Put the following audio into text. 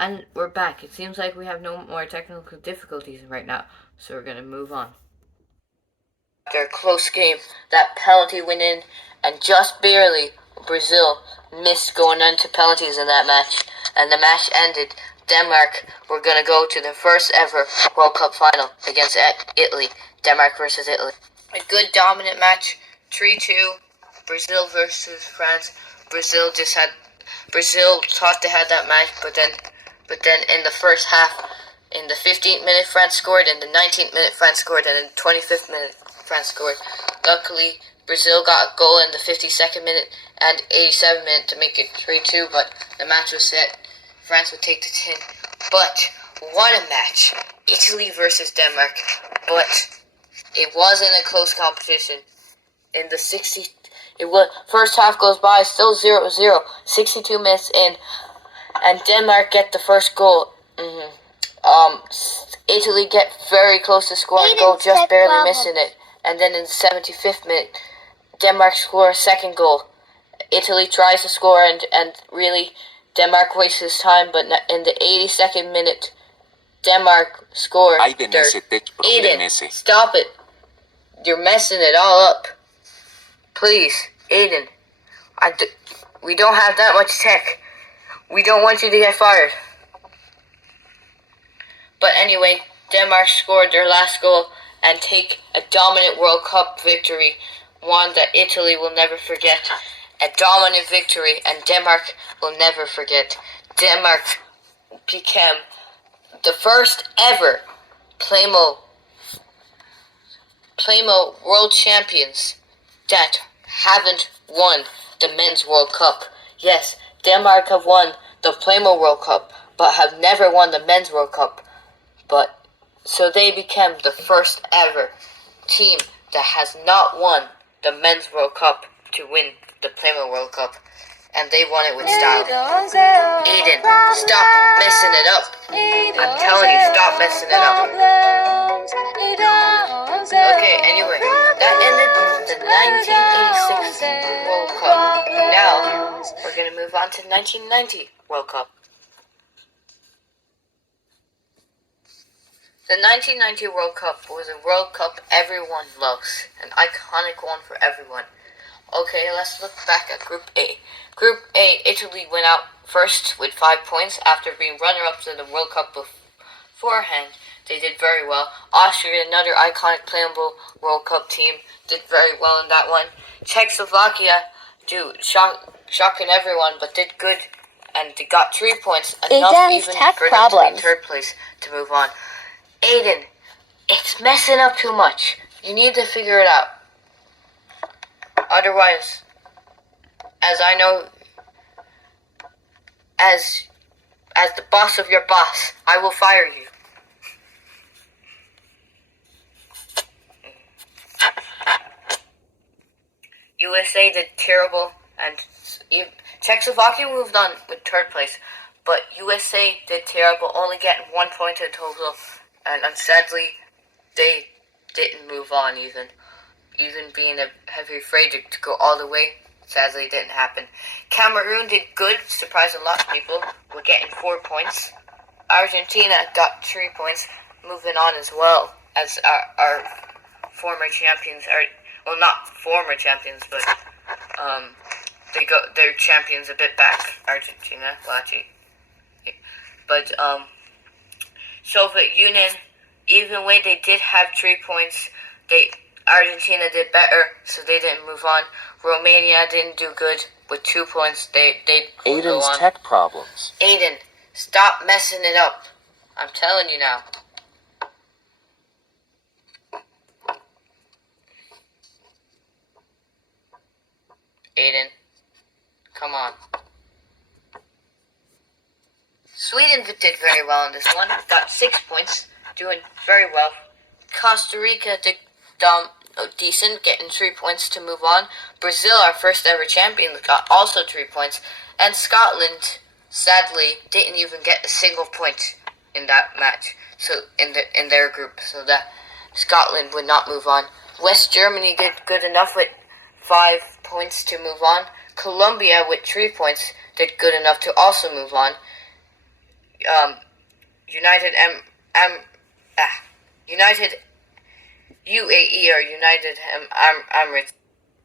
And we're back. It seems like we have no more technical difficulties right now, so we're going to move on. After a close game, that penalty went in, and just barely, Brazil missed going into penalties in that match, and the match ended. Denmark were going to go to the first ever World Cup final against Italy. Denmark versus Italy. A good dominant match, 3-2, Brazil versus France. Brazil thought they had that match, but then in the first half, in the 15th minute, France scored, in the 19th minute, France scored, and in the 25th minute, France scored. Luckily, Brazil got a goal in the 52nd minute and 87th minute to make it 3-2, but the match was set. France would take the tin. But what a match. Italy versus Denmark. But it wasn't a close competition. In the first half goes by, still 0-0, 62 minutes in, and Denmark get the first goal. Italy get very close to scoring a goal, just barely missing it. And then in the 75th minute, Denmark score a second goal. Italy tries to score, and really, Denmark wastes his time, but in the 82nd minute, Denmark scored. Aiden, stop it. You're messing it all up. Please, Aiden. We don't have that much tech. We don't want you to get fired. But anyway, Denmark scored their last goal and take a dominant World Cup victory, one that Italy will never forget. A dominant victory, and Denmark will never forget. Denmark became the first ever Playmo world champions that haven't won the Men's World Cup. Yes, Denmark have won the Playmo World Cup, but have never won the Men's World Cup. So they became the first ever team that has not won the Men's World Cup to win the Playmo World Cup. And they won it with style. Aiden, stop messing it up. I'm telling you, stop messing it up. Okay, anyway, that ended the 1986 World Cup. Now, we're going to move on to 1990 World Cup. The 1990 World Cup was a World Cup everyone loves, an iconic one for everyone. Okay, let's look back at Group A. Group A, Italy went out first with 5 points after being runner-up to the World Cup beforehand. They did very well. Austria, another iconic playable World Cup team, did very well in that one. Czechoslovakia, shocking everyone, but did good, and they got 3 points, enough even for them to be in third place to move on. Aiden, it's messing up too much. You need to figure it out. Otherwise, as I know, as the boss of your boss, I will fire you. USA did terrible, and Czechoslovakia moved on with third place, but USA did terrible, only getting 1 point in total, and sadly, they didn't move on even being heavy afraid to go all the way. Sadly, it didn't happen. Cameroon did good, surprising a lot of people. We're getting 4 points. Argentina got 3 points, moving on as well as our former champions. Well, not former champions, but they're champions a bit back. Argentina, well, actually, but Soviet Union, even when they did have 3 points, Argentina did better, so they didn't move on. Romania didn't do good with 2 points. They Aiden's go on. tech problems. Aiden, stop messing it up. I'm telling you now. Aiden, come on. Sweden did very well in this one. Got 6 points, doing very well. Costa Rica did decent, getting 3 points to move on. Brazil, our first ever champion, got also 3 points. And Scotland, sadly, didn't even get a single point in that match. So in their group, so that Scotland would not move on. West Germany did good enough with 5 points to move on. Colombia with 3 points did good enough to also move on. United United UAE or United Emirates